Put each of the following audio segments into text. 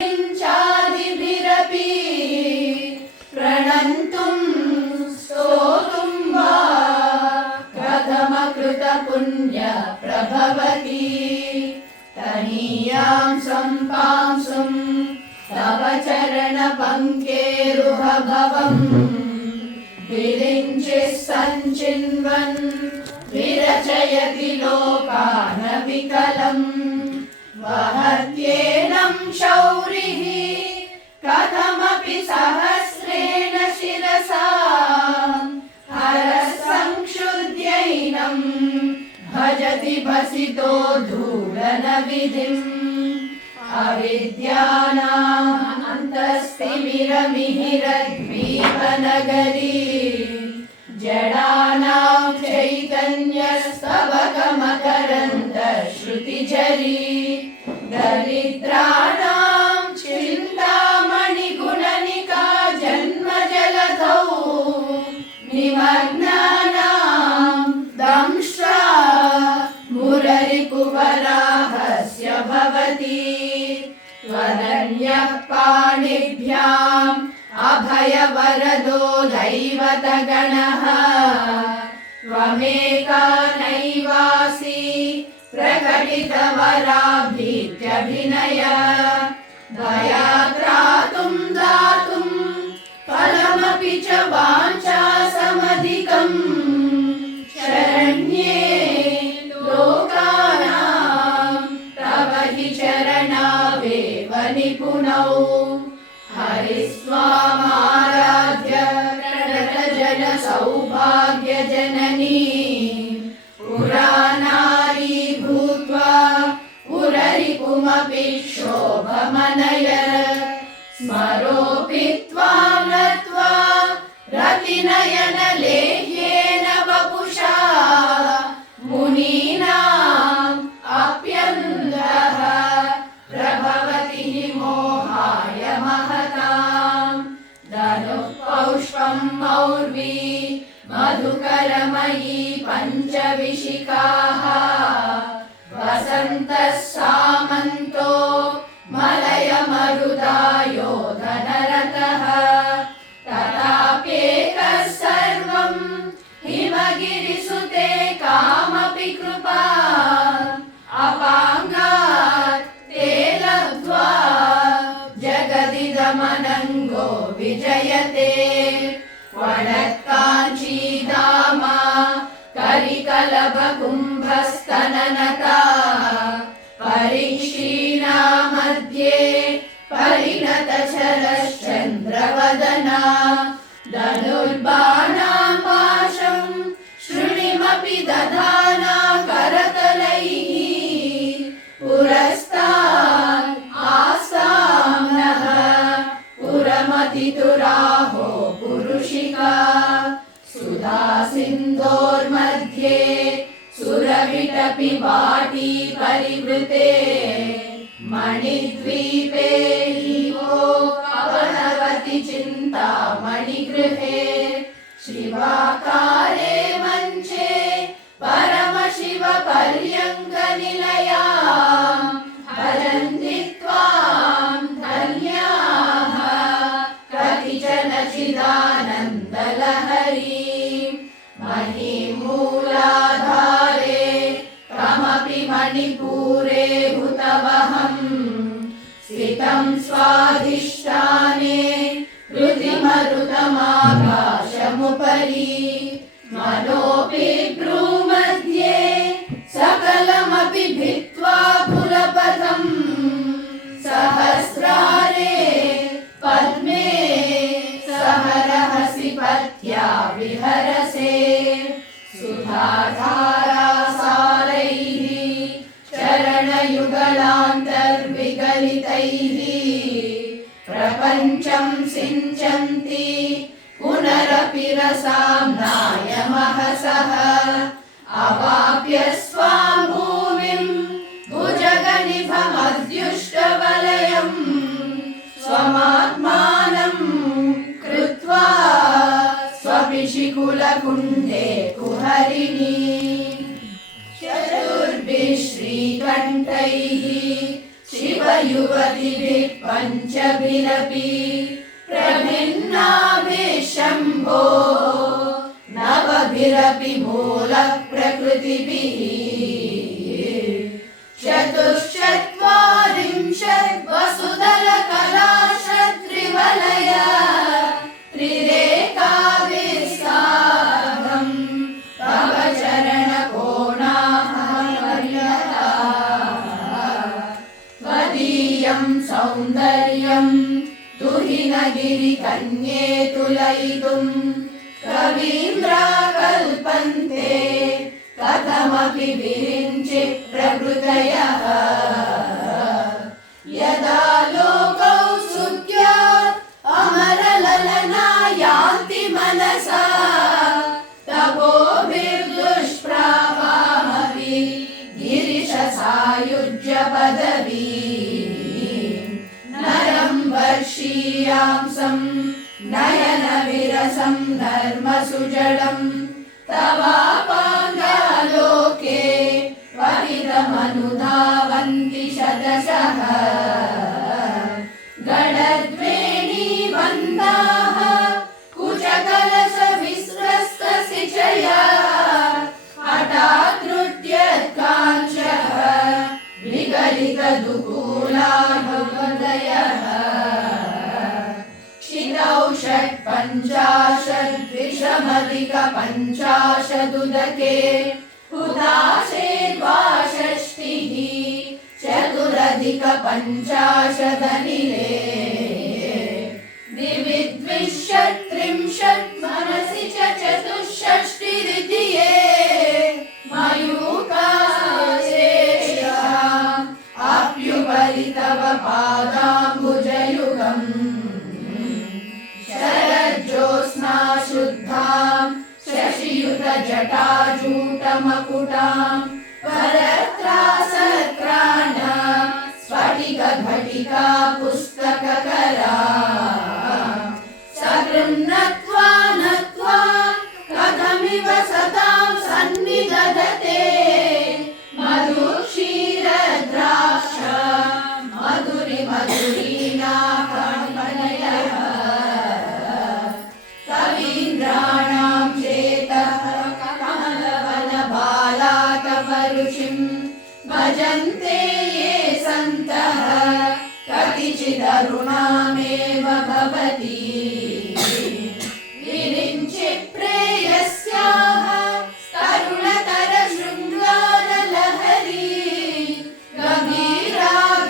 चादिभिरपि प्रणन्तुं स्तोतुं वा कथमकृतपुण्य प्रभवति तनीयां सम्पांसुं तव चरणपङ्केरुहभवम् विरिञ्चिः सञ्चिन्वन् विरचयति लोकानविकलम् वहत्येनं शौरिः कथमपि सहस्रेण शिरसा हरः संक्षुद्यैनं भजति भसितो धूलनविधिम् अविद्यानाम् अन्तस्तिमिरमिहिरद्वीपनगरी जडानां चैतन्यस्तबकमकरन्दश्रुतिझरी दरिद्राणां चिन्तामणिगुणनिका जन्मजलधौ निमग्नानां दंष्ट्रा मुररिपुवराहस्य भवति त्वदन्यः पाणिभ्याम् अभयवरदो दैवतगणः त्वमेका नैवासि प्रकटितवराभीत्यभिनय दयात्रातुं दातुं फलमपि च वाञ्छासमधिकम् शरण्ये लोकानां तव हि चरणावेव निपुणौ हरिस्वामाराध्य प्रणतजन सौभाग्यजननी पुरानारी भूत्वा पुररिपुमपि शोभमनय स्मरोऽपि त्वां नत्वा रतिनयनलेह्येन वपुषा मुनीनाम् अप्यन्धः प्रभवति हि मोहाय महताम् धनुः पौष्पं मौर्वी मधुकरमयी पञ्चविशिखाः वसन्तः सामन्तो मलयमरुदायो धनरतः तथाप्येकः सर्वं हिमगिरिसुते कामपि कृपा अपाङ्गात् ते लब्ध्वा जगदिदमनङ्गो विजयते वणत्काञ्चीदामा करिकलभकुम्भस्तननता परिक्षीणा मध्ये परिणतशरश्चन्द्रवदना धनुर्बाणां पाशं शृणिमपि दधाना करतलैः पुरस्तात् आस्तां नः पुरमतितुराहो पुरुषिका सुधा सिन्धोर्मध्ये सुरविटपि वाटी परिवृते मणिद्वीपे वो पवनवति चिन्तामणिगृहे शिवाकारे मञ्चे परमशिवपर्यङ्कनिलया भजन्ति त्वां धन्याः कतिचन चिदानन्दलहरी महीमूलाधारे कमपि मणिपूरे हुतवहम् स्थितं स्वाधिष्ठाने हृदिमरुतमाकाशमुपरि मनोऽपि भ्रूमध्ये सकलमपि भित्त्वा पुलपथम् सहस्रारे पद्मे सहरहसि पत्या विहरसे सुधाधारासारैः चरणयुगलान्तर्विगलितैः प्रपञ्चं सिञ्चन्ति पुनरपि रसाम्नाय महसः अवाप्य स्वां भूमिं भुजगनिभमद्युष्टवलयम् स्वमात्मानं कृत्वा स्वपिशिकुलकुण्डे कुहरिणी चतुर्भिः श्रीकण्ठैः शिवयुवतिभिः बीजभिरपि प्रभिन्नाभिः शम्भोः नवभिरपि मूलप्रकृतिभिः चतुश्चत्वारिंशत् वसुदलकलाशत्रिवलय त्रिरेखाभिः सार्धं तव चरणकोणाः त्वदीयं सौन्दर्यं तुहिनगिरिकन्ये तुलयितुं कवीन्द्राकल्पन्ते कथमपि विरिञ्चित् प्रभृतयः यदा लोकौ सुख्यात् अमरललना यान्ति मनसा तपोभिर्दुष्प्रापामपि गिरिशसायुज्य पदवी नरं वर्षीयांसं नयनविरसं धर्मसुजडं तवापाङ्गालोके परितमनुधावन्ति शतशः गडद्वेणीबन्धाः कुचकलशविस्रस्तसिचया हठात्कृत्यत्काञ्चः विगलितदुकूलायुवदयः क्षितौ षट्पञ्चाशद्विषमधिकपञ्चाशदुदके हुताशे द्वाषष्टिः चतुरधिकपञ्चाशदनिले दिवि द्विषट्त्रिंशत् मनसि च चतुष्षष्टिरिति ये मयूखाशेषाम् आप्युपरि तव पादाम्बुजयुगम् शरज्योत्स्ना शुद्धां शशियुतजटाजूटमकुटां परत्रासत्राणां स्फटिकघटिका पुस्तककरा सकृन्नत्वा नत्वा कथमिव सतां सन्निदधते मधुक्षीरद्राक्ष मधुरि मधुरीनाकणयः कवीन्द्राणां चेतः कमलवनबालातपरुचिं भजन्ते ये सन्तः कतिचिदरुणामेव भवति विरिञ्चिप्रेयस्याः तरुणतरशृङ्गारलहरी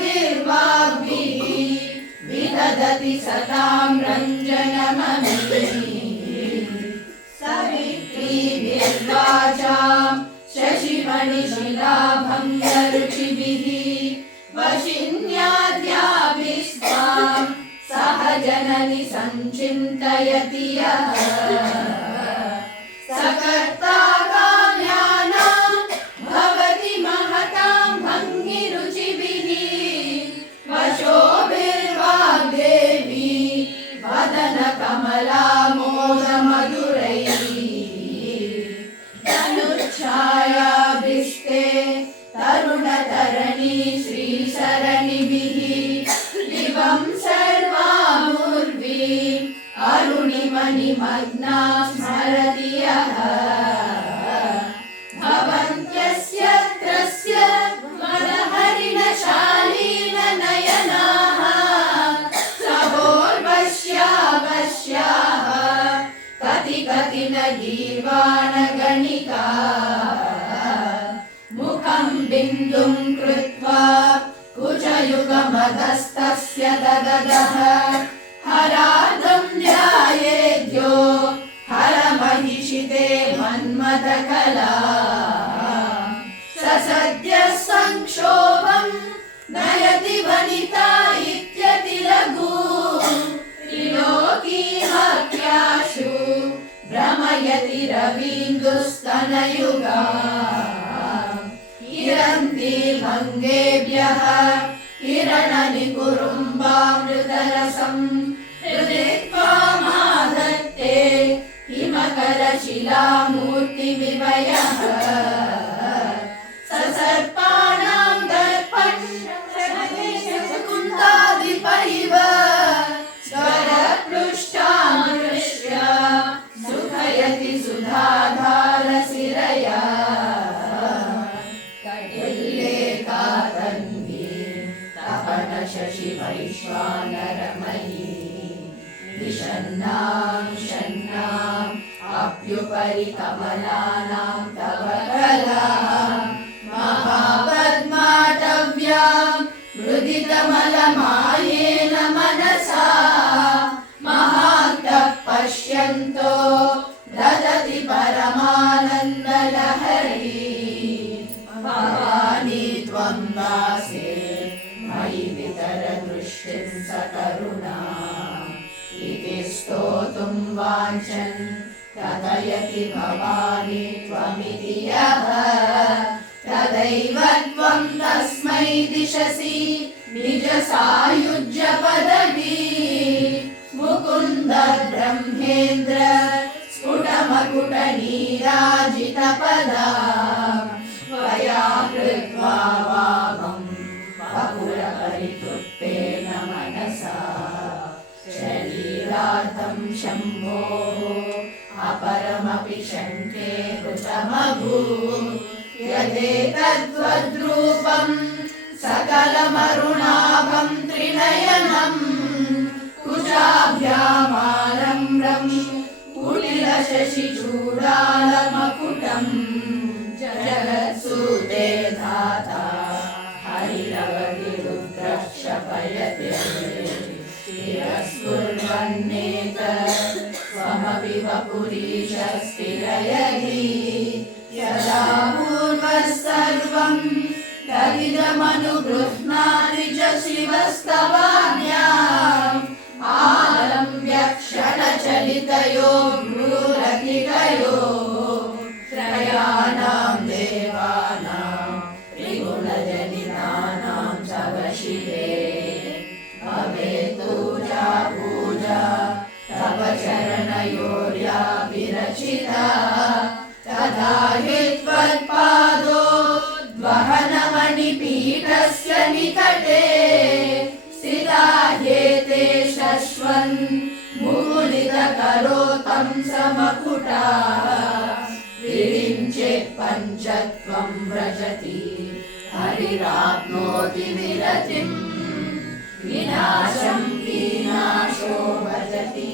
गभीराभिर्वाग्भिः विदधति सतां रञ्जनमणिः सवित्रीभिर्वाचां शशिमणिशिलाभङ्गरुचिभिः वशिन्याद्याभिस्तां सह जननि सञ्चिन्तयति यः सकर्ता काम्यानां भवति महतां भङ्गिरुचिभिः वशोभिर्वाग्देवी वदनकमलामोदमधुरैः तनुच्छायाभिस्ते तरुणतरणि श्रीशरणिभिः दिवं सर्वामुर्वी अरुणिमणिमग्ना स्मरति यः भवन्त्यस्य त्रस्य मनहरिणशालीननयनाः सहोर्वश्यावश्याः कति कति न गीर्वाणगणिका मुखं बिन्दुं कृत्वा कुचयुगमधस्तस्य दददः हरार्धं ध्यायेद्यो हरमहिषिते मन्मथकला ससद्यः संक्षोभं नयति वनिता इत्यतिलघु त्रिलोकीहाख्याशु भ्रमयति रवीन्दुस्तनयुगा किरन्ति भङ्गेभ्यः किरणनिकुरुम्बामृतरसं हृदि त्वामाधत्ते हिमकरशिलामूर्तिविवयः ससर्पाणां दर्पणकुन्तादिप इव वैश्वानरमयी विशन्नां शन्नाम् अप्युपरि कमलानां तव कलाः महापद्माटव्यां मृदितमलमायेन मनसा महान्तः पश्यन्तो ददति परमानन्दलहरी भवानी त्वं दासे मयि वितरदृष्टिं सकरुणा इति स्तोतुं वाञ्छन् कथयति भवानी त्वमिति यः तदैव त्वं तस्मै दिशसि निजसायुज्य पदवी मुकुन्द ब्रह्मेन्द्र स्फुटमकुटनीराजितपदा त्वया कृत्वा वामं वपुरपरितृप्तेन मनसा शरीरार्थं शम्भोः अपरमपि शङ्के कृतमभूत् यदेतद्वद्रूपं सकलमरुणाभं त्रिनयनम् कुचाभ्यामालम्बम् कुटिलशशिचूडालमकुटम् जगत्सूते धाता हरिरवतिरुद्रः शपयते स्फुर्वन्नेत स्वमपि वपुरीश स्थिरयति यदा पूर्वः सर्वं तदिदमनुगृह्णाति च शिवस्तवाज्ञाम् आलम्ब्य क्षणचलितयो भ्रूरतिकयोः त्रयाणां देवानां त्रिगुणजनितानां तव शिवे भवेत् पूजा तव चरणयोर्या विरचिता तदा हि त्वत्पादोद्वहनमणिपीठस्य निकटे स्थिता ह्येते शश्वन् मुकुलितकरोतं समकुटाः विरिञ्चे पञ्चत्वं व्रजति हरिराप्नोति विरतिम् विनाशं विनाशो भजति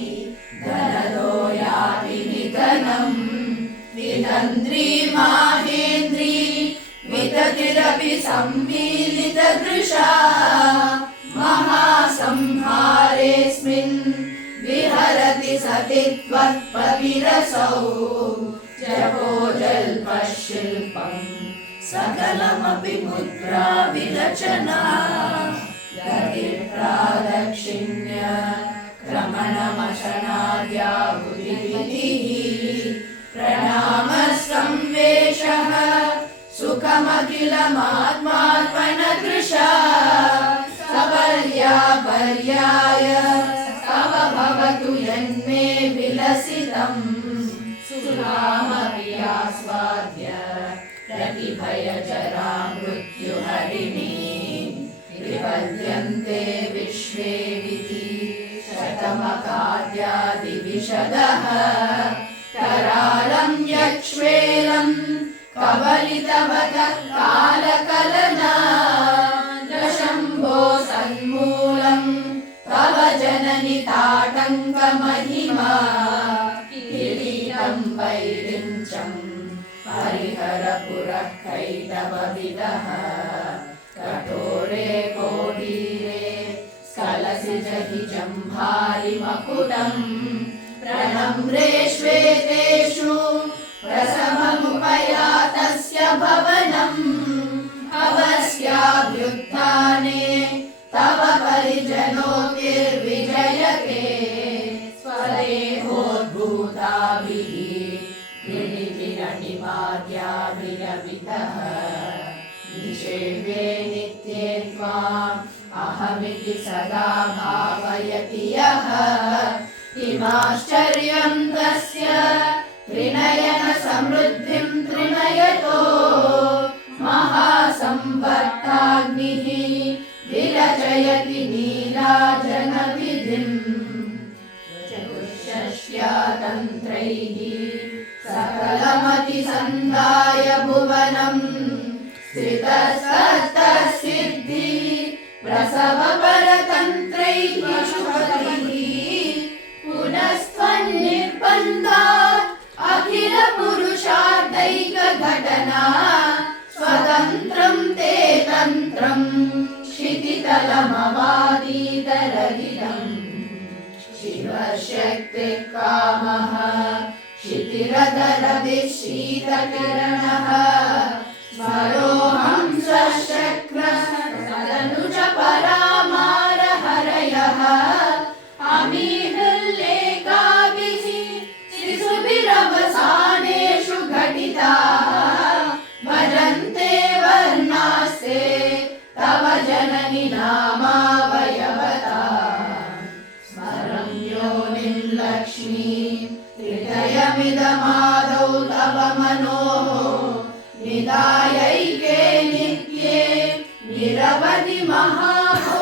धनदो याति निधनम् वितन्द्री माहेन्द्री विततिरपि सम्मीलितदृशा महासंहारेऽस्मिन् विहरति सति त्वत्पतिरसौ जपो जल्पशिल्पम् सकलमपि मुद्रा विरचना गतिर्प्रादक्षिण्य क्रमणमशनाद्याहुतिविधिः प्रणामसंवेशः सुखमखिलमात्मार्पणदृशा सपर्या पर्याय तव भवतु यन्मे विलसितम् सुरामर्यास्वाद्य प्रतिभयजरा मृत्युहरिणी विपद्यन्ते विश्वे विधि शतमकाद्यादिविशदः करालं यक्ष्वेलं कबलितवतः कालकलना शम्भो सन्मूलं तव जननि ताटङ्कमहिमा किरीटं वैरिञ्चं हरिहरपुरः कैटवविदः कठोरे कोडीरे स्खलसि जहि जम्भारिमकुटम् प्रणम्रे श्वेतेषु प्रसवमुपयातस्य भवनम् अवस्याभ्युत्थाने तव परिजनोतिर्विजयते स्वदेहोद्भूताभिः गिरिगिरणिमाद्याभिरवितः निषेव्ये नित्ये त्वाम् अहमिति सदा भावयति यः किमाश्चर्यं तस्य त्रिनयन समृद्धिं त्रिनयतो महासंवर्ताग्निः विरचयति नीलाजनविधिम् चतुष्षष्ट्या तन्त्रैः सकलमतिसन्धाय भुवनम् स्थितस्तत्तः सिद्धि प्रसव परतन्त्रैः शुभैः पुनस्त्वन्निर्बन्धात् अखिल पुरुषार्थैक घटना स्वतन्त्रं ते तन्त्रं क्षितितलमवादीतरहितम् शिवशक्तिः कामः क्षितिरधरदिः शीतकिरणः स्मरोऽहं सशक्रः सदनुज परामारहरयः अमीहृल्लेखाभिः शिशुभिरवसानेषु घटिताः भजन्ते वर्णास्ते तव जननि नामावयवता स्मरं योनिं लक्ष्मीं हृदयमिदमादौ तव मनोः निधायैके नित्ये निरवधि महाभोगरसिकाः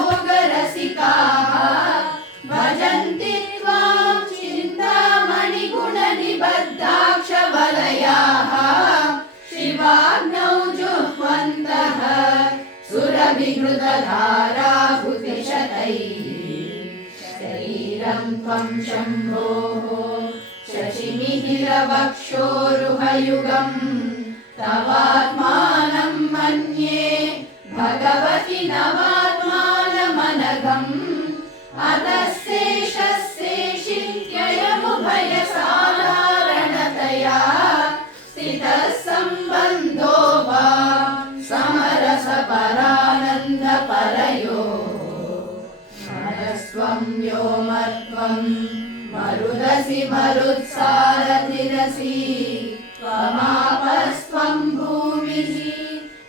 भजन्ति त्वां चिन्तामणिगुणनिबद्धाक्षवलयाः शिवाग्नौ जुह्वन्तः सुरभिहृतधाराहुतिशतैः शरीरं त्वं शम्भोः शशिमिहिरवक्षोरुहयुगम् तवात्मानं मन्ये भगवति नवात्मानमनघम् अतस्शेषस्शेषित्ययमुभयसाधारणतया स्थितः सम्बन्धो वा समरसपरानन्दपरयो मनस्त्वं व्योमत्वं मरुदसि मरुत्सारथिरसि त्वमापस्त्वं भूमिः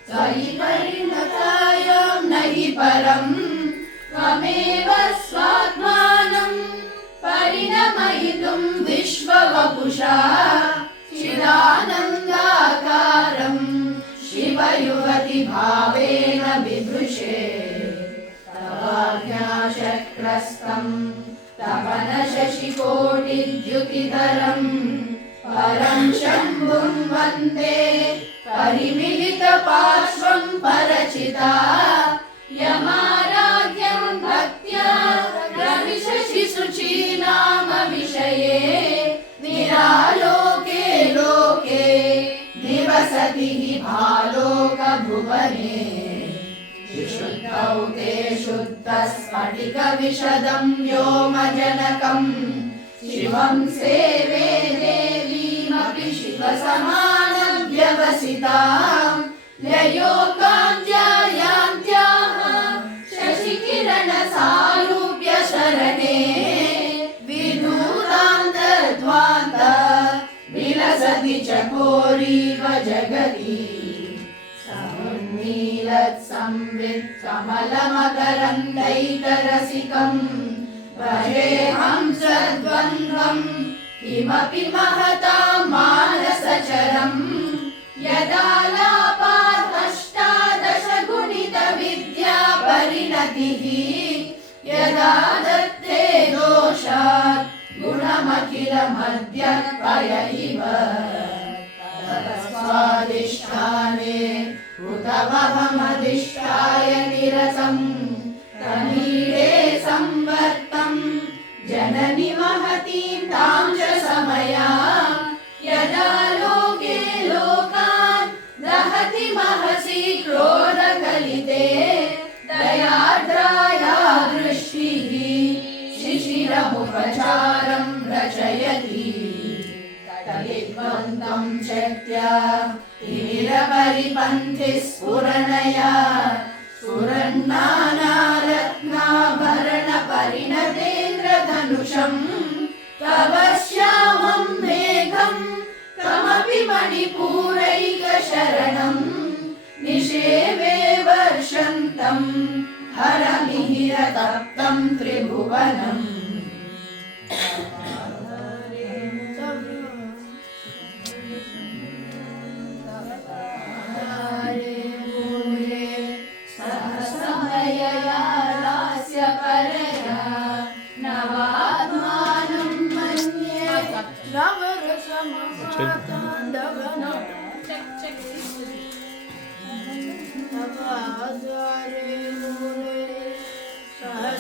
त्वयि परिणतायां नहि परं त्वमेव स्वात्मानं परिणमयितुं विश्ववपुषा चिदानन्दाकारं शिवयुवति भावेन बिभृशे तवाज्ञाचक्रस्तं तपन शशिकोटिद्युतिधरम् परं शम्भुं वन्दे परिमिलितपार्श्वं परचिता यमाराध्यं भक्त्या रविशशिशुचीनाम विषये निरालोके लोके निवसति हि भालोकभुवने विशुद्धौ ते शुद्धस्फटिकविशदं व्योमजनकम् शिवं सेवे देवीमपि शिवसमानव्यवसितां लयोकान्त्यायान्त्याः शशिकिरणसारूप्य शरणे विधूतान्तर्ध्वान्त विलसति चकोरीव जगति समुन्मीलत्संवित् कमलमकरन्दैकरसिकम् भजेऽहं सद्वन्द्वं किमपि महतां मानसचरम् यदालापादष्टादशगुणितविद्या परिणतिः यदा दत्ते दोषात् गुणमखिलमद्यर्पय इव स्वादिष्ठाने उतमहमधिष्ठाय निरसम् तमीडे संवर्तं जननि महतीं तां च समया यदा लोके लोकान् दहति महसि क्रोधकलिते दयार्द्राया दृष्टिः शिशिरमुपचारं रचयति तलिद्वन्तं शक्त्या तिमिरपरिपन्थिः स्फुरणया स्फुरन्नानारत्नाभरणपरिणतेन्द्रधनुषं तव श्यामं मेघं कमपि मणिपूरैकशरणं निषेवे वर्षन्तं हरमिहिरतप्तं त्रिभुवनम्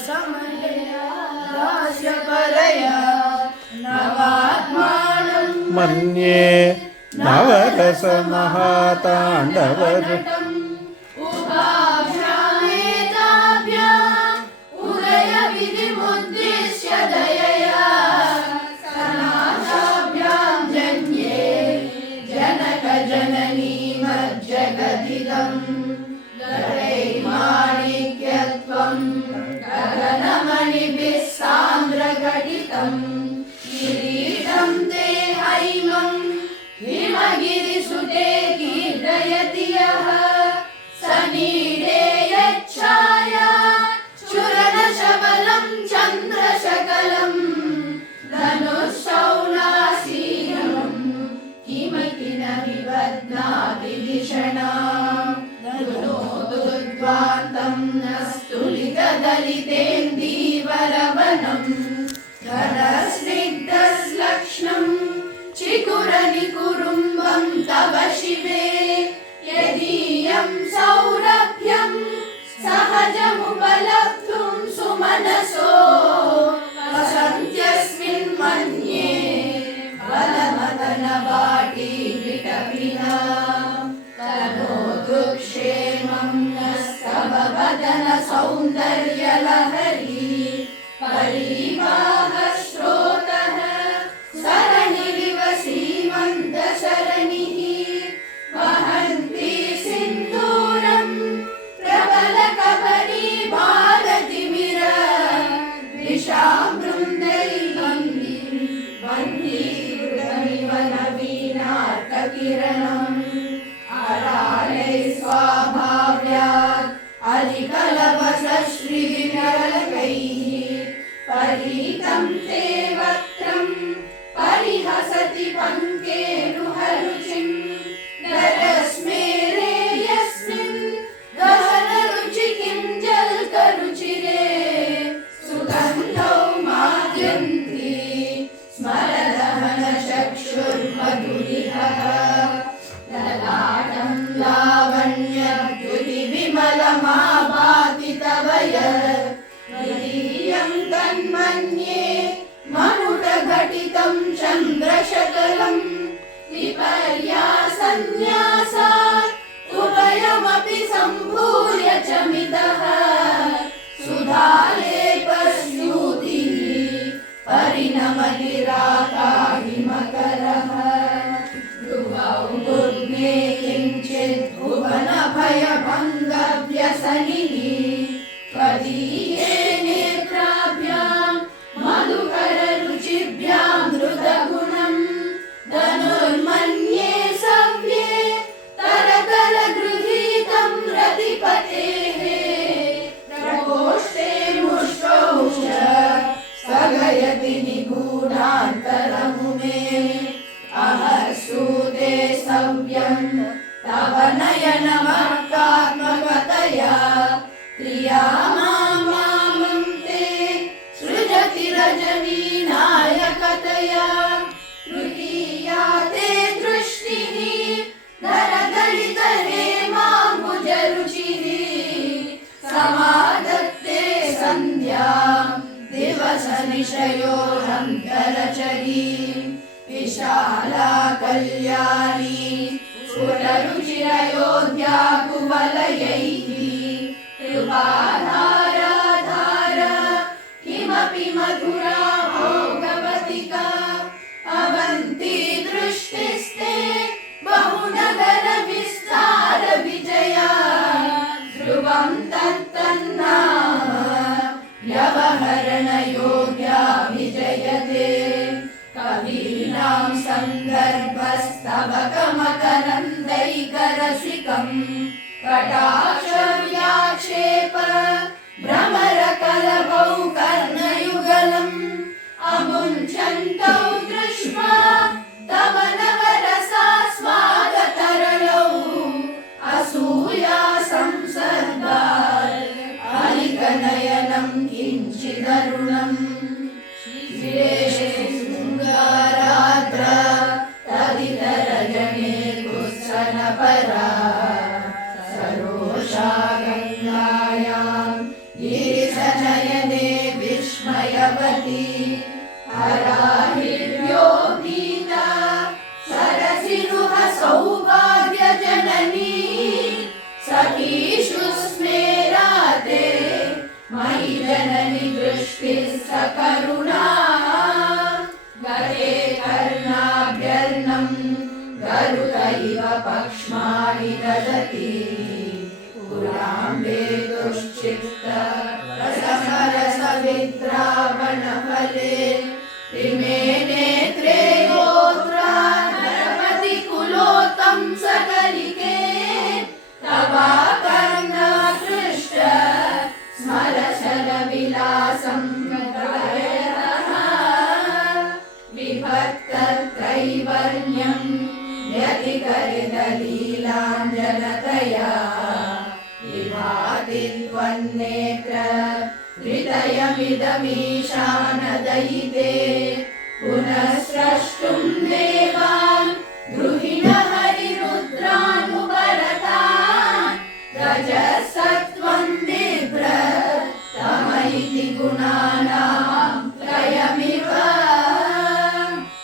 समया दास्यपरया नवात्मानं मन्ये नवरसमहाताण्डवनटम् उभाभ्यामेताभ्याम् उदयविधिमुद्दिश्य दयया सनाथाभ्यां जन्ये जनकजननीमज्जगदिदम् गदैर्माणिक्यत्वं गगनमणिभिः सान्द्रघटितम् किरीटं ते हैमं हिमगिरिसुते कीर्तयति यः सनीडे यच्छाया चूरणशबलं चन्द्रशकलं धनुःशौलासीनं किमपि न विबध्नाति दिशणा ध्वान्तं न स्तुलितदलितेन्दीवरवनं घनस्निग्धश्लक्ष्णं चिकुरनिकुरुम्बं तव शिवे यदीयं सौरभ्यं सहजमुपलब्धुं सुमनसो वसन्त्यस्मिन् मन्ये बलमदनवाटी विटपिना तनोतु क्षेमं नस्तव वदन सौन्दर्यलहरी परिवाहस्रोतः सरणिरिव सीमन्तसरणिः वहन्ति सिन्दूरं प्रबलकबरी भारतिमिर दिशाबृन्दैः वह्निवृतमिव नवीनार्ककिरणम् अरालैः स्वाभाव्यात् अलिकलवसश्रीविरलकैः परीतं ते वक्त्रं परिहसति पङ्केरुहरुचिं नरस्मेरे यस्मिन् गहनरुचि किं जल्करुचिरे सुगन्धौ माद्यन्ति स्मरदहनचक्षुर्मधुरिहः ललाटं लावण्यद्युतिविमलमाभाति तव यत् द्वितीयं तन्मन्ये मनुटघटितं चन्द्रशकलं विपर्यासन्न्यासात् उभयमपि सम्भूय च मितः सुधालेपस्यूतिः परिणमतिराकाहिमकरः ध्रुवौ भुग्ने किञ्चित् भुवनभयभङ्गव्यसनिः त्वदीये नेत्राभ्यां मधुकररुचिभ्यां धृतगुणं धनुर्मन्ये सव्ये तरकरगृहीतं रतिपतेः प्रकोष्ठे मुष्टौ च स्थगयति निगूढान्तरमुमे अहसूते सव्यं तव नयनमर्कात्मकतया त्रियामां ते सृजति रजनीनायकतया तृतीया ते दृष्टिः धरदलितहेमाम्बुजरुचिः समादत्ते सन्ध्यां दिवसनिशयोरन्तरचरी विशाला कल्याणी स्फुटरुचिरयोध्याकुवलयैः कृपाधारा किमपि मधुरा भोगवतिका अवन्ती दृष्टिस्ते बहुनगरविस्तार विजया ध्रुवं तत्तन्नाम व्यवहरणयोग्या विजयते कवीनां सन्दर्भस्तवकमकरन्दैकरसिकं कटाक्षव्याक्षेप भ्रमरकलभौ कर्णयुगलम् अमुञ्चन्तौ दृष्ट्वा तव नवरसास्वादतरलौ असूया संसर्गात् अलिकनयनं किञ्चिदरुणम् शृङ्गाराद्र तदितरजने कुत्सनपरा सरोषा गङ्गायां गिरिश हराहिर्यो भीता सरसिरुह सौभाग्यजननी सखीषु स्मेराते मयि जननि दृष्टिः सकरुणा गरे कर्णाभ्यर्णं गरुड इव पक्ष्माणि ददति पुराम्बे दुश्चित्त रसमरसविद्रावणफले इमे नेत्रे गोत्रा नरपति कुलोत्तं सकलिके तवाकर्णाकृष्ट स्मरशरविलासं गतयतः विभक्तत्रैवर्ण्यं व्यतिकरितलीलाञ्जनतया विभाति त्वन्नेत्र हृदयमिदमीशानदयिते पुनः स्रष्टुं देवान् गृहिणहरिरुद्रानुपरतान् रजसत्त्वं बिभ्रतम इति गुणानां त्रयमिव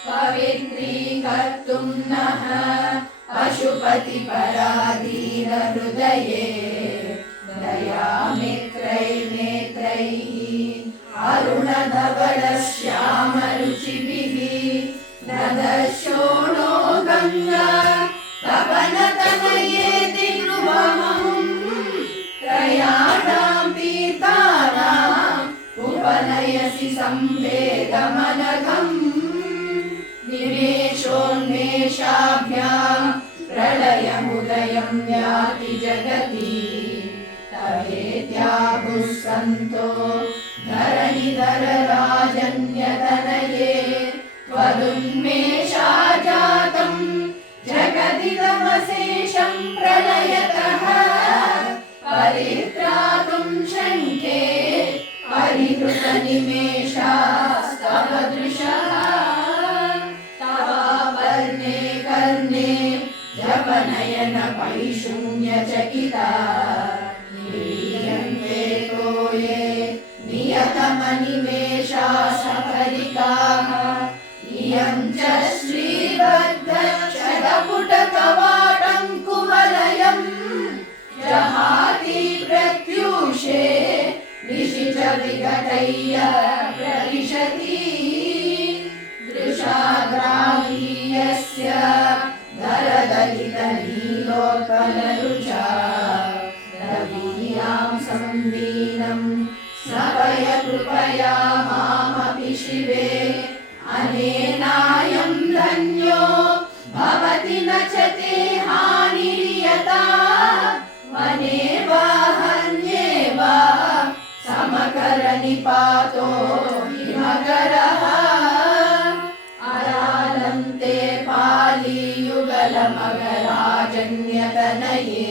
पवित्रीकर्तुं नः पशुपतिपराधीनहृदये दयामित्रैर्नेत्रैः अरुणधवलश्यामरुचिभिः ददर्शोणो गङ्गा तपनतनयेति गृहमं त्रयाणां पीतानाम् उपनयसि संवेदमनघम् निमेषोन्मेषाभ्यां प्रलयमुदयं याति जगति तवेद्याहुः सन्तो धरणिधरराजन्यतनये त्वदुन्मेषा जातं जगदिदमशेषं प्रलयतः परित्रातुं शङ्के परिहृतनिमेषास्तव दृशः तवापर्णे कर्णे जपनयन पैशून्यचकिता नीयन्ते तो ये नियतमनिमेषा सफलिकाः इयं च श्रीबद्धक्षतपुटकवाटं कुवलयं जहाति प्रत्यूषे दिशि च विघटय्य प्रविशति दृशाग्राहीयस्य दरदलितनीलोत्पलरुचा रवीयां संवीनं स्नपय कृपया मामपि शिवे अनेनायं धन्यो भवति न च ते हानिर्यता वने वा हन्ये वा समकरनिपातो हिमकरः अरालन्ते पालीयुगलमगराजन्यतनये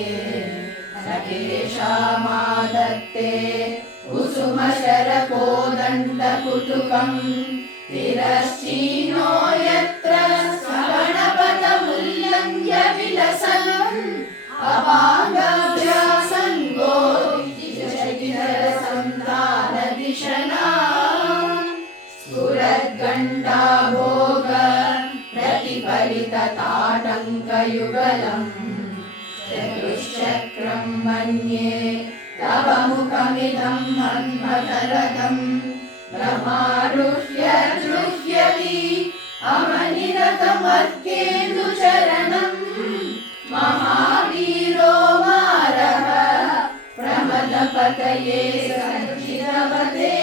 सकेशामादत्ते कुसुमशरकोदण्डकुतुकं तिरश्चीनो यत्र श्रवणपथमुल्लङ्घ्य विलसन् अवाङ्गाभ्यासङ्गो दिशकिरसन्तानदिशना स्फुरद्गण्डाभोग प्रतिफलितताटङ्कयुगलम् चतुश्चक्रं मन्ये तव मुखमिदं मन्मथरथम् ब्रह्मारुह्य दृह्यति अमनिरतमर्केन्दुचरणम् महावीरो मारः प्रमदपतये सञ्चितवते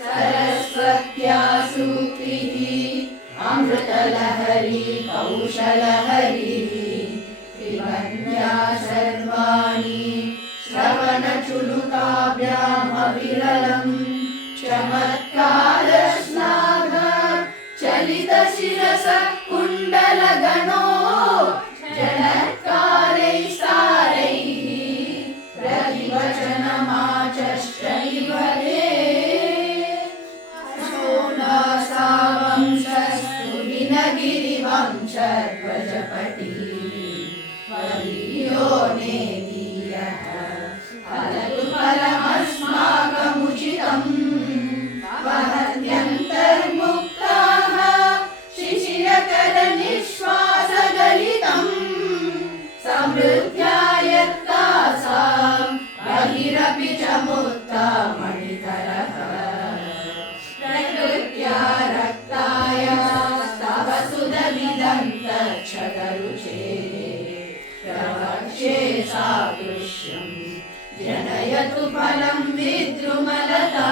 सरस्वत्या सूक्तिः अमृतलहरी कौशलहरी त्रिवन्द्या सर्वाणि श्रवणचुलुकाभ्यामविरलम् चमत्कारश्लाघ चलितशिरसः कुण्डलगणो जनत्कारैः सारैः प्रतिवचनमाचष्टैव ते शोणासावंशस्तु विनगिरिवंशध्वजपटी वरीयो नेदीयः फलतु फलमस्माकमुचितम् वहत्यन्तर तु फलं विद्रुमलता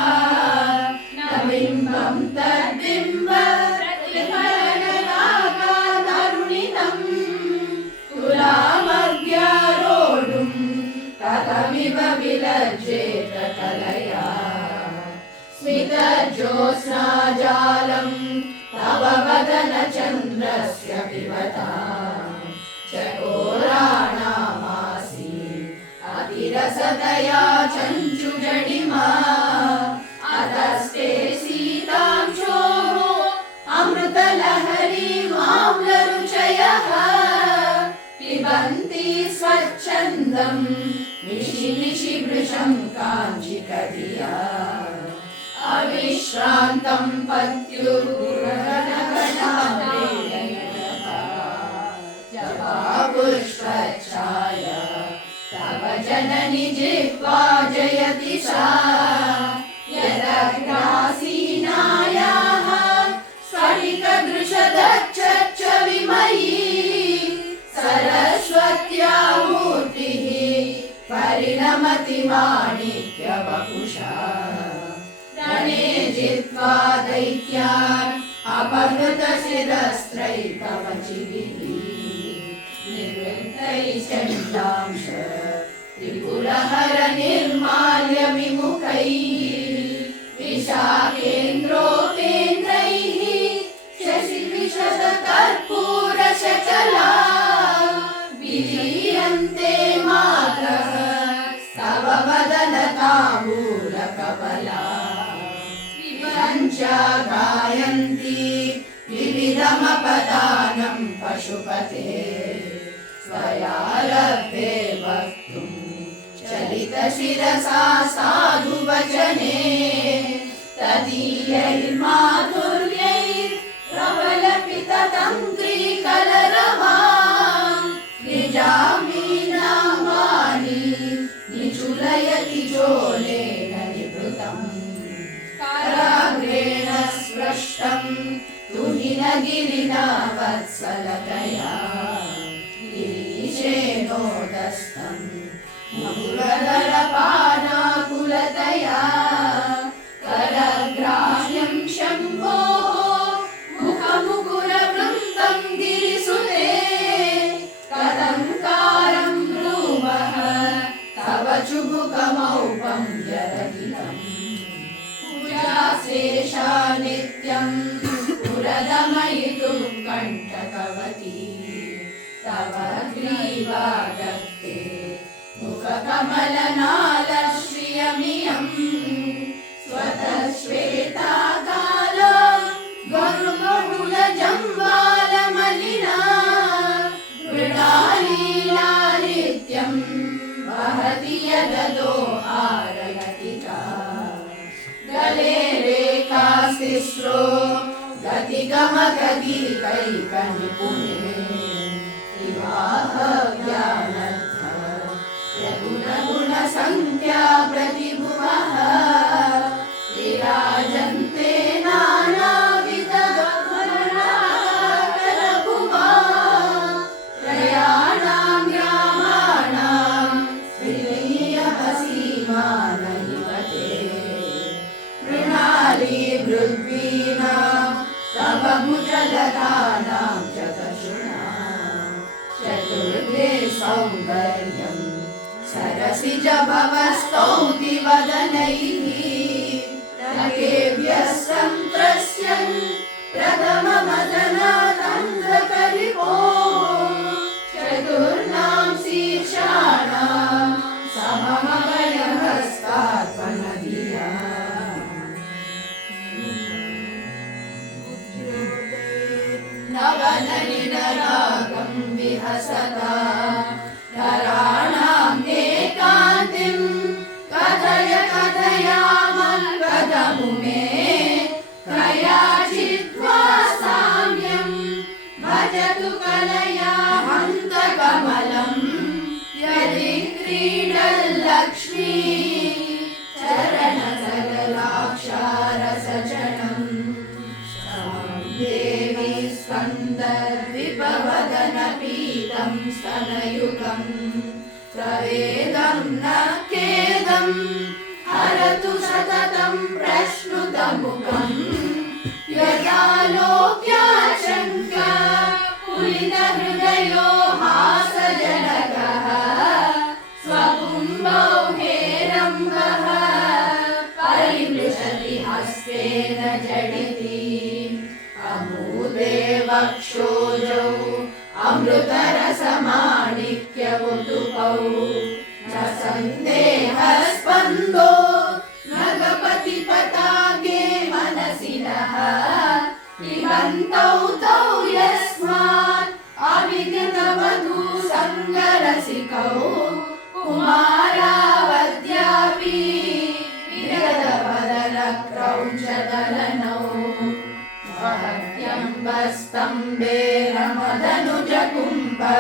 न बिम्बं तद्बिम्ब प्रतिफलनरागादरुणितम् तुलामद्यारोढुं कथमिव विलज्जेत कलया स्मितज्योत्स्नाजालं तव वदनचन्द्रस्य पिबता चकोराणामासी अतिरसतया चञ्चुजडिमा अतस्ते सीतांशोः अमृतलहरी माम्लरुचयः पिबन्ति स्वच्छन्दं निशि निशि वृषं काञ्चिकधिया अविश्रान्तं पुष्पच्छाया तव जननि जिह्वा जयति सा यदग्रासीनायाः स्फटिकदृशदच्च विमयी सरस्वत्या मूर्तिः परिणमति माणिक्यवपुषा रणे जित्वा दैत्यान् अपहृतशिरस्त्रैकवचिभिः निवृत्तैश्चण्डांश त्रिपुरहर निर्माल्य विमुखैः विशाखेन्द्रोपेन्द्रैः शशिविशदकर्पूरशकला विलीयन्ते मातः तव वदनताम्बूलकमला विपञ्चा गायन्ति विविधमपदानं पशुपते स्वयारभ्ये वक्तुं चलितशिरसा साधुवचने तदीयैर्माधुर्यैर्प्रबलपिततन्त्रीकलरमा निजामीनामानि निचुलयति चोलेन निवृतम् कराग्रेण स्पृष्टं तुहिनगिरिना वत्सलतया गिरीशेनोदस्तं मुहुरधरपानाकुलतया करग्राह्यं शम्भोः मुखमुकुरवृन्तं गिरिसुते कदम्कारं ब्रूमः तव चुबुकमौपं यदखिलम् पूजाशेषा नित्यं पुरदमयितुं कण्टकवती तव ग्रीवादत्ते मुखकमलनालश्रियमियं स्वतः श्वेताकाल गरुबहुलजम्बालमलिना मृणालीलालित्यं वहति यददोहारलतिका गले रेखास्तिस्रो गतिगमगतिकैकनिपुणे विवाहव्यानर्थ प्रगुणगुणसङ्ख्या प्रतिभुवः विराजन्ते नानाविधगमनाकरभुवा त्रयाणां ग्रामाणां श्रीयसीमानयिवते मृणाली मृद्वीनां तव भुजलतानां चतुर्षुणां चतुर्भे सौन्दर्यं सरसिज भवस्तौति वदनैः नखेभ्यः सम्प्रस्यन् प्रथममदनादन्ध्रकलिपो चतुर्णां शीर्षाणां सममभयहस्तात्मनधिया नवनलिनरागं विहसता कराणां ते कान्तिं कथय कथयामल्पदमुमे कयाचिद्वा साम्यं भजतु कलया हन्तकमलं यदि क्रीडल्लक्ष्मी चरणसललाक्षारसजनम् देवी स्कन्दद्विपवदनपीतं स्तनयुगं प्रवेदं न खेदं हरतु सततं प्रश्नुतमुखम् यदालोक्याशङ्का पुलिनहृदयो हासजनकः स्वकुम्भौ हेरम्बः परिमृशति हस्तेन जडिति अमूदे वक्षोजौ अमृतरसमाणिक्यमुतुकौ न सन्देहस्पन्दो नगपतिपताके मनसि नः पिबन्तौ तौ यस्मात् अविगतवधू सङ्गरसिकौ कुमारावद्यापि विगतवदनक्रौञ्चदलनौ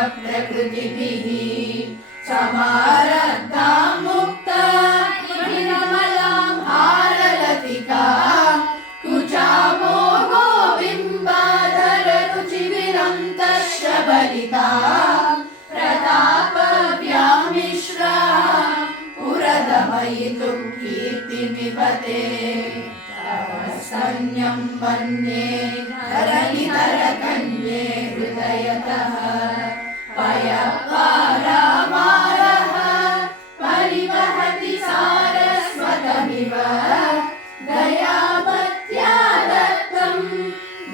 महत्यम्बस्तम्भेरमदनुजकुम्भप्रकृतिभिः समारब्धां मुक्तां हारलतिकां कुचामोहो बिम्बाधररुचिविरन्तः शबलिकां प्रतापव्यामिश्रां पुरदमयितुं कीर्तिमिवते सन्यं मन्ये धरणिधरकन्ये हृदयतः पयपारामारः परिवहति सारस्वतमिव दयावत्या दत्तं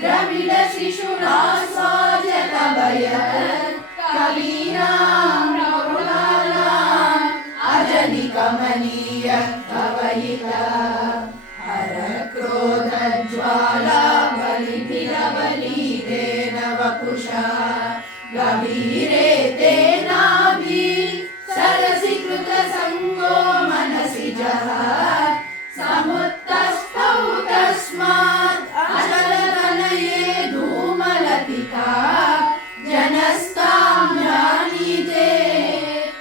द्रविडशिशुना स्वाजतवयत् कवीनां प्रौढानाम् अजनिकमनीयः कवयिता क्रोधज्वाला बलिभिरवलीदेन वपुषा गभीरे तेनाभि सरसि कृतसङ्गो मनसि जहात् समुत्तस्थौ तस्मात् अचलतनये धूमलतिका जनस्तां जानीते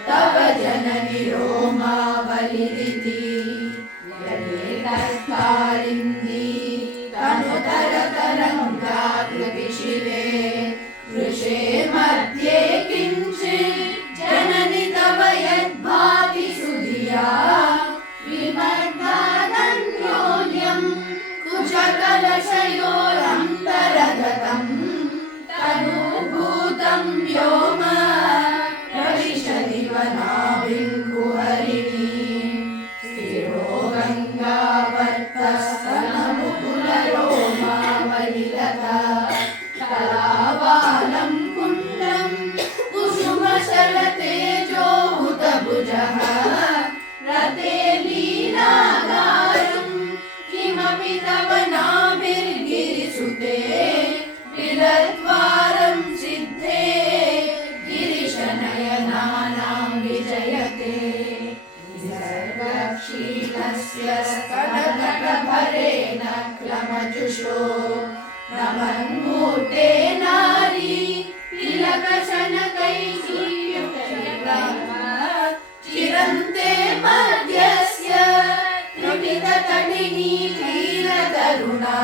तव जननि रोमावलिरिति कालिन्दी तनुतरतरङ्गाकृतिशिरे वृषे मध्ये किञ्चित् जननि तव यद्भाति सुधिया विमग्नादन्योन्यं कुचकलशयोरन्तरगतं तनुभूतं व्योम प्रविशदिव नाभिं कुहरिणीं स्थिरो गङ्गावर्तस्तनमुकुलरोमावलिलता कलावालं कुण्डं कुसुमशरतेजोहुतभुजः रते लीलागारं किमपि तव नाभिर्गिरिसुते विलद्वारं सिद्धे गिरिशनयनानां विजयते शीलस्य कनकप्रभरेण क्लमजुषो नमन्मूर्ते नारी तिलकशनकैः चिरन्ते मध्यस्य त्रुटिततटिनी धीरतरुणा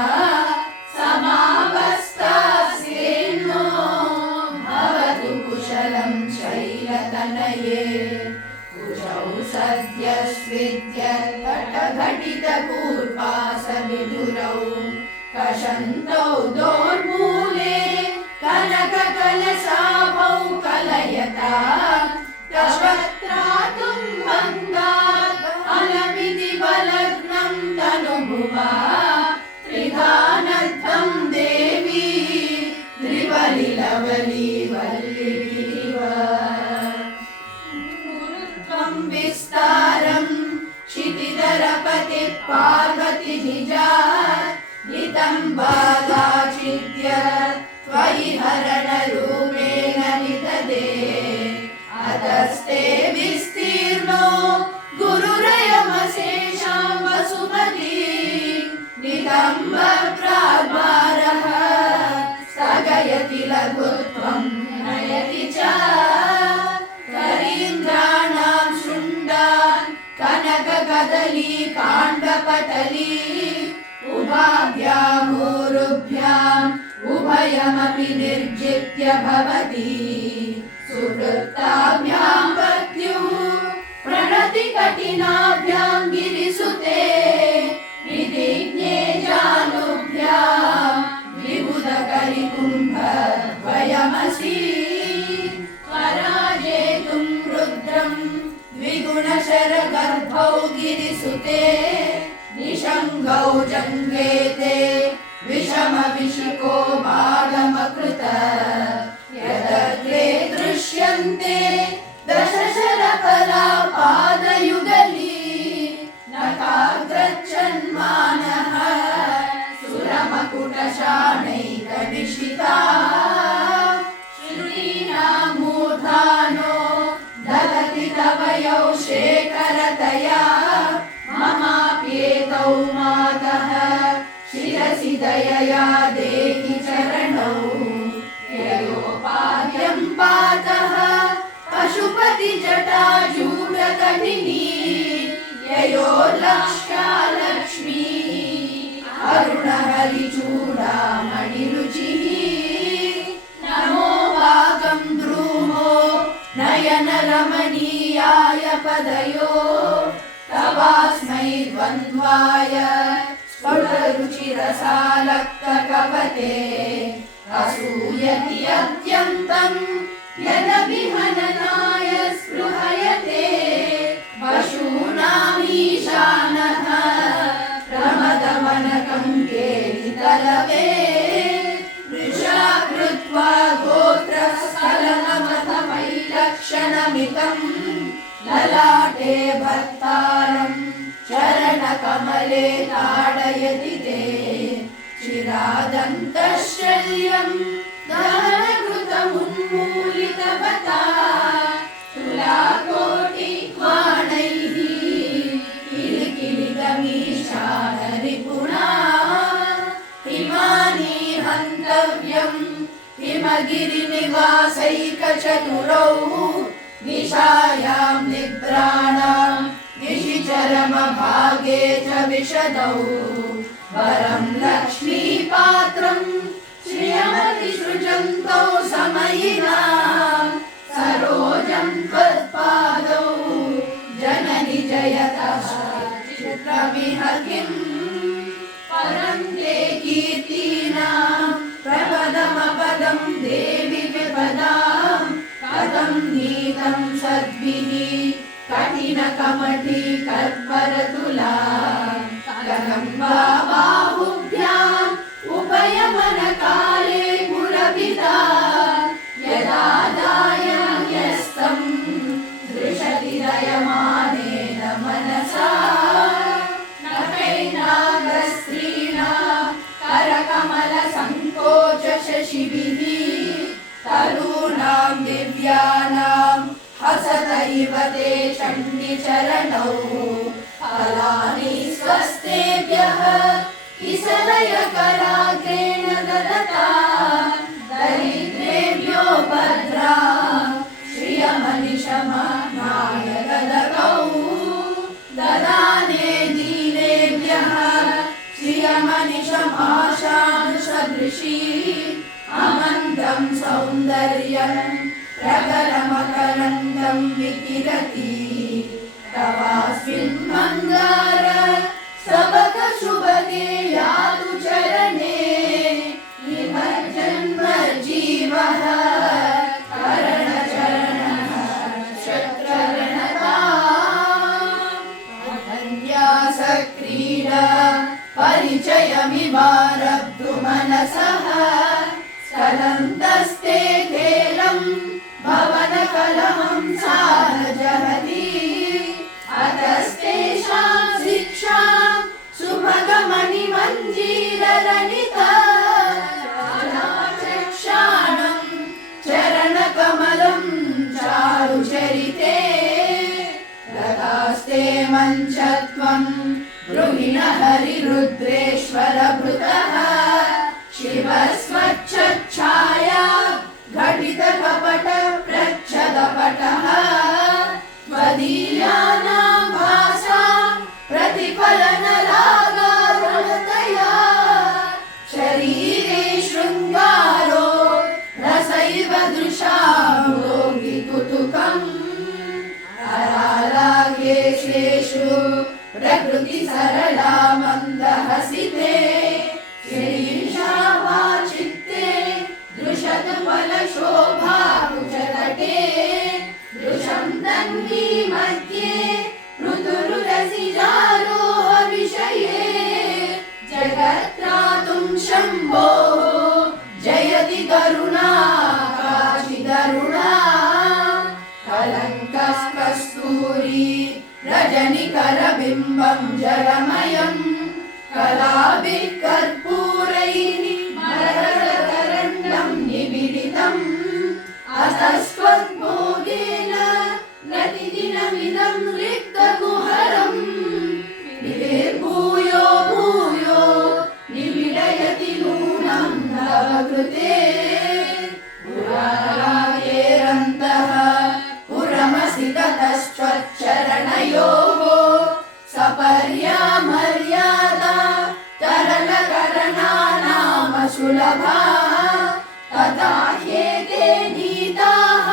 समावस्थास्येन्नो भवतु कुशलं शैलतनये कुशौ सद्यस्विद्यत्तटघटितपूर्वासविधुरौ कषन्तौ दोर्मूले कनककलशाभौ कलयता कशत्रातुं भङ्गात् अलमिति बलग्नं तनुभुवा त्रिधानद्धं देवी त्रिवलिलवली वल्लिभिव विस्तारं क्षितिधरपतिः पार्वतीनिजात् नितम्बादाचिद्य त्वयि हरणरूपेण निददे अतस्ते विस्तीर्णो गुरुरयमशेषां वसुमती नितम्बप्राभारः स्थगयति लघुत्वं नयति च करीन्द्राणां शुण्डान् कनककदली काण्डपटली उभाभ्यामूरुभ्याम् उभयमपि निर्जित्य भवति सुवृत्ताभ्यां पत्युः प्रणत कटिनाभ्यां गिरिसुते विधिज्ञे जानुभ्यां विबुधकरिकुम्भ द्वयमसि पराजेतुं रुद्रं द्विगुणशरगर्भौ गिरिसुते निषङ्गौ जङ्गेते विषमविशिको बाणमकृत यदग्रे दृश्यन्ते दशशरफला पादयुगली नखाग्रच्छन्मानः सुरमकुटशाणैकनिशिता श्रुतीनामूर्धानो ददति तव यौ शेखरतया ममाप्येतौ मातः शिरसि दयया देहि चरणौ ययोपाद्यं पातः पशुपति जटाजूटकटिनी ययोर्लक्ष्या लक्ष्मी अरुणहरिचूडामणिरुचिः नमो वागं द्रुमो नयनरमणीयाय पदयो तवास्मै द्वन्द्वाय स्फुटरुचिरसालक्तकवते असूयति अत्यन्तं यदभिहननाय स्पृहयते पशूनामीशानः प्रमदमनकं केलितलवे वृषा कृत्वा गोत्रस्खलनमथमैलक्षणमितं ललाटे भर्तारं चरणकमले ताडयति ते चिरादन्तशल्यं दहनकृतमुन्मूलितवता तुलाकोटिबाणैः किलिकिलितमीशानरिपुणा हिमानि हन्तव्यं हिमगिरिनिवासैकचतुरौ निशायां निद्राणां निशिचरमभागे च विशदौ वरं लक्ष्मीपात्रं श्रियमतिसृजन्तौ समयिनां सरोजं त्वत्पादौ जननि जयतः चित्रमिह किं परं ते कीर्तीनां प्रपदमपदं देवि विपदां कथं नीतं सद्भिः कठिनकमठी कर्परतुला कदम्बा बाहुभ्याम् उपयमनकाले पुरपिता यदादाय न्यस्तं दृशति दयमानेन मनसा नखैनागस्त्रीणा करकमलसङ्कोचशशिभिः तरूणां दिव्यानां हसत इव ते चण्डिचरणौ फलानि स्वस्तेभ्यः किसलयकराग्रेण ददता दरिद्रेभ्यो भद्रा श्रियमनिशमनाय ददकौ ददाने दीनेभ्यः श्रियमनिशमाशानुसदृशी अमन्दं सौन्दर्यं प्रकरमकरन्दं विकिरति तवास्मिन् मन्दार सबक शुभगे यातु चरणे निमज्जन्म जीवः करणचरणः शत्ररणता अन्यासक्रीडा परिचयमिवारब्धु मनसः स्खलन्तस्ते खेलं भवनकलहं सारजहति अतस्तेषां शिक्षां सुभगमणिमञ्जीरललिता चक्षाणं चरणकमलं चारुचरिते लतास्ते मञ्चत्वं गृहिण हरिरुद्रेश्वर भृतः शिवस्वच्छाया घटितकपट प्रच्छदपटः त्वदीयानां भासा प्रतिफलनरागारुणतया शरीरे शृङ्गारो रसैव दृशां योगिकुतुकम् अरारागे मध्ये ऋतुरुरसिजारोह विषये जगत्त्रातुं शम्भोः जयति करुणा काचिदरुणा कलङ्कस्तूरी रजनिकरबिम्बं जलमयम् कलाभिः कर्पूरैः मरकरण्डं निमीलितम् अतस्त्वद्भोगेन प्रतिदिनमिदं रिक्तकुहरम् विधिर्भूयो भूयो निमीलयति नूनं तव कृते पुरारागेरन्तः पुरमसि ततश्चरणयोः सपर्या मर्यादा तरलकरणा नाम सुलभा तथा ह्येते नीताः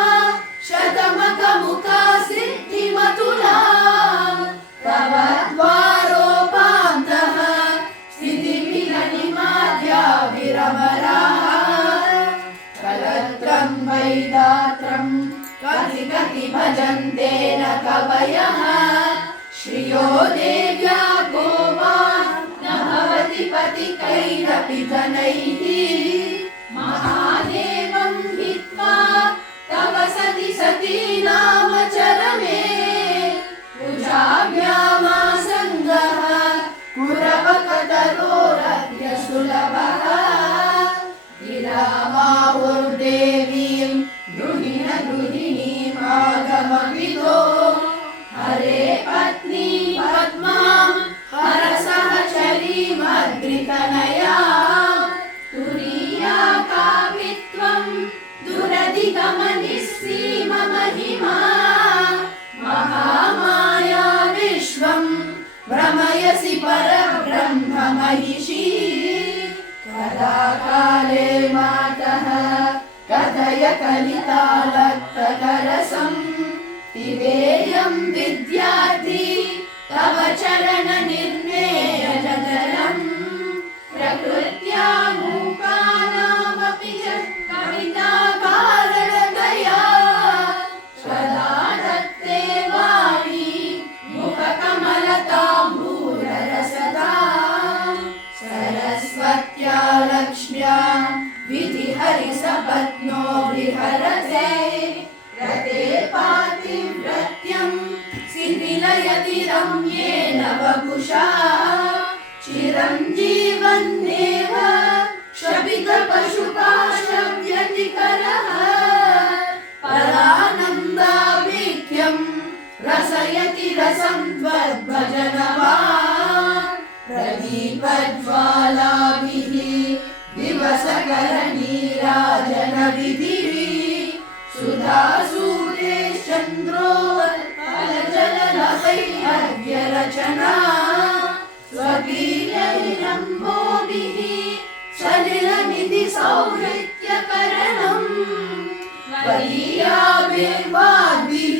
शतमकमुखा सिद्धिमतुला तव द्वारोपान्तः स्थितिमिलनिमाद्या विरमराः कलत्रं वैदात्रं कति कति भजन्ते न कवयः श्रियो देव्या को वा न भवति पतिकैरपि जनैः महादेवं हित्वा तव सति सती नाम चरमे पूजाभ्यामासङ्गः कुरवकतरोरद्य सुलभः गिरामाहुर्देवीं गृहिण गृहिणीमागमविदो हरे पत्नी पद्मां हरसहचरीमद्रितनया तुरीया काव्यत्वं दुरधिगमनिस्सीममहिमा महामाया विश्वं भ्रमयसि परब्रह्ममहिषी कदा काले मातः कथय कलितालक्तकरसम् पिबेयं विद्यार्थी तव चरण निर्मेयजलम् प्रकृत्या मूकानामपि च कविताकारणतया सदा दत्ते वाणी मुखकमलताम्बूररसदा सरस्वत्या लक्ष्म्या विधिहरिसपत्नो विहरते रते पातिव्रत्यं शिथिलयति रम्येन वपुषा चिरञ्जीवन्नेव क्षपितपशुपाशव्यतिकरः परानन्दाभिख्यं रसयति रसं त्वद्भजनवान् प्रदीपज्वालाभिः दिवसकरनीराजनविधिः सुधासूते चन्द्रो फलजललतैर्यरचना स्वकीयैरम्भोभिः सलिलनिधि सौहृद्यकरणम् त्वदीयाभिर्वाग्भिः